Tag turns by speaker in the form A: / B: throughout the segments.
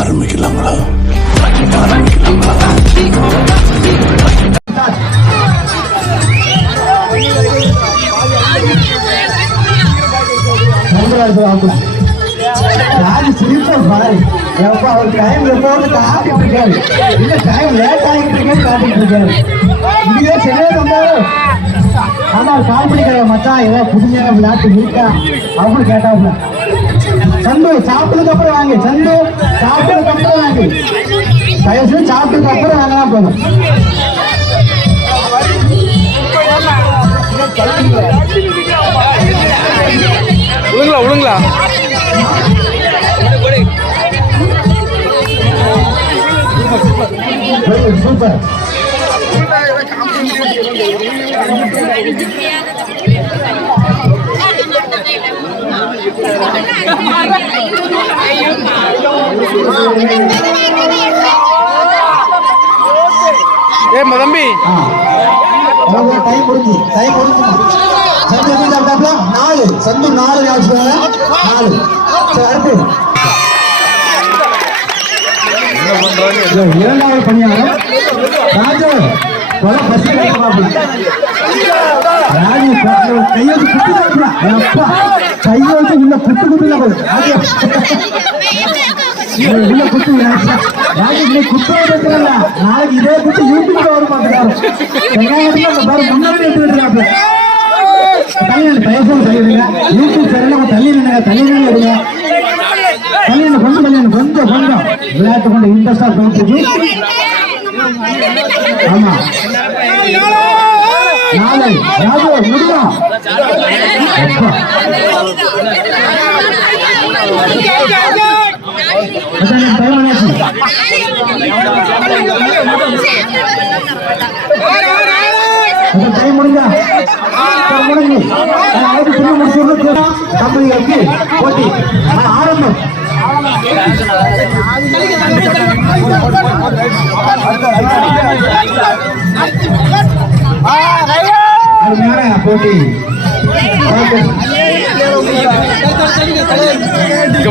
A: ஆரம்பிக்கலாங்களா ஆரம்பிக்கலாங்களா
B: பாரு. டைம் டைம் ஆமா கால் பண்ணிக்கிறேன் மச்சான் ஏதோ புதுமையான விளையாட்டு இருக்கா? அப்படின்னு கேட்டாப்புல. சந்து சாப்பிட்டதுக்கு அப்புறம் வாங்க. சந்து சாப்பிட்டதுக்கு அப்புறம் வாங்க. தயவு செஞ்சு சாப்பிட்டதுக்கு அப்புறம் வாங்கினா போதும்.
C: விழுங்களா விழுங்களா?
B: சூப்பர்
C: ஏ
B: மதம்பி டைம் முடிஞ்சு டைம் முடிஞ்சு சந்து எப்படி சாப்பிட்டாப்ல நாலு சந்து நாலு ஞாபகம் நாலு சரி அடுத்து இரண்டாவது பணியாளர் ராஜா கொலை பஸ் ராஜு அப்பா கையோடு உள்ள குத்து குத்துல உள்ள குத்து ராஜு நீ குத்துறது நாளைக்கு இதே குத்து யூடியூப்ல வர மாட்டேங்கிறாரு வெங்காயத்துல அந்த பாரு முன்னாடி எடுத்து விட்டுறாப்ல தள்ளி நின்று தயவுசெய்து தள்ளி விடுங்க யூடியூப் சேனல்ல தள்ளி நின்னுங்க தள்ளி தள்ளி நின்று கொஞ்சம் நின்று கொஞ்சம் கொஞ்சம் விளையாட்டு கொண்டு இன்ட்ரெஸ்டா போயிட்டு இருக்கு ஆமா நாளை ராஜு முடியும் அப்பா. அதான் எனக்கு time ஆயிடுச்சு. அதான் time முடிஞ்சா? சரி, முடிஞ்சு. நான் ஆயிரத்தி சின்ன முடிச்சு கம்பெனிகளுக்கு போட்டி ஆ, ஆரம்பம் அருமையான போட்டி ஓகே.
C: இங்க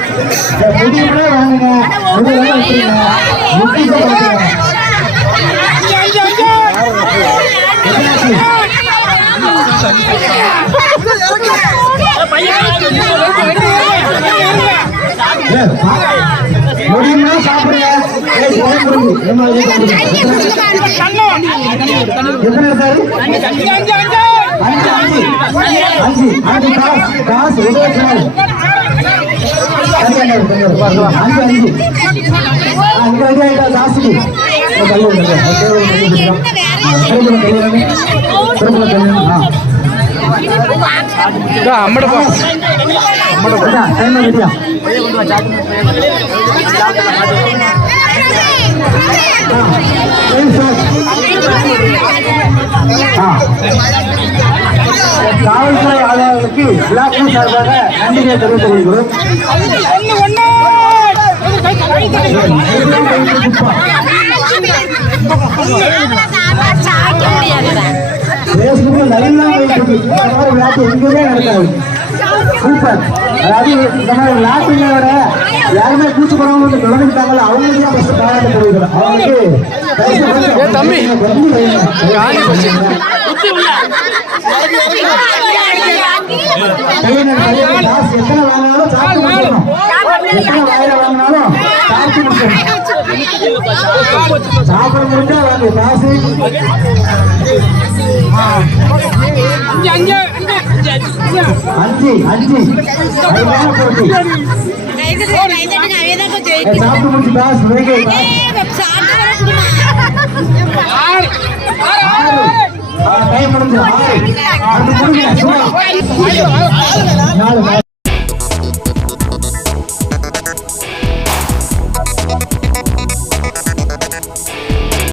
B: இந்த வாங்குங்க. முடி வேணா வச்சிருங்க. முடி முடியும்னா சாப்பிடுங்க. எத்தனை சார் அஞ்சு அஞ்சு அஞ்சு காசு காசு உதவி சார் ஆ
C: அம்மடப்பா
B: டைம் ஆளுநருக்கு சார்பாக நன்றியை தெரிவித்துக் கொள்கிறோம் பேஸ்புக்ல விளையாட்டு எங்கேயுமே நடக்காது சூப்பர் அதாவது இந்த மாதிரி விட யாருமே கூச்சு அவங்களுக்கு தான்
C: ஏ, தம்பி. காலி போச்சு
B: காசு. அஞ்சு அஞ்சு. டைம் முடிஞ்சு நாலு